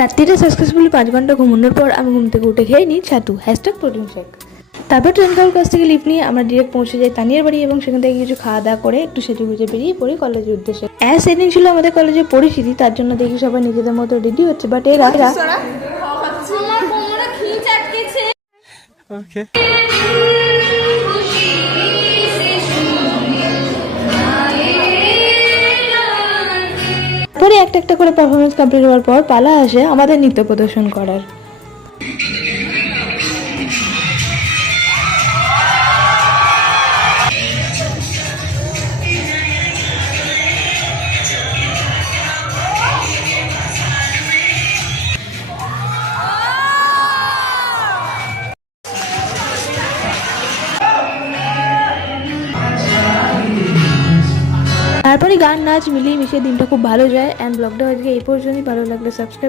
রাত্রিটা successfully 5 ঘন্টা ঘুমানোর পর আমি ঘুম থেকে উঠে খেয়ে নিই ছাতু #প্রোটিন শেক। তারপর ট্রেন কারোর কাছ থেকে লিফট নিয়ে আমরা ডিরেক্ট পৌঁছে যাই তানিয়ার বাড়ি এবং সেখান থেকে কিছু খাওয়া দাওয়া করে একটু সেজে গুজে বেরিয়ে পড়ি কলেজের উদ্দেশ্যে। সেদিন ছিল আমাদের কলেজের পরিস্থিতি, তার জন্য দেখি সবাই নিজেদের মতো রেডি হচ্ছে, বাট এরা পরে একটা একটা করে পারফরমেন্স কমপ্লিট হওয়ার পর পালা আসে আমাদের নৃত্য প্রদর্শন করার। তারপরে গান নাচ মিলিয়ে মিশিয়ে দিনটা খুব ভালো যায়। অ্যান্ড ব্লগটা আজকে এই পর্যন্তই। ভালো লাগলে সাবস্ক্রাইব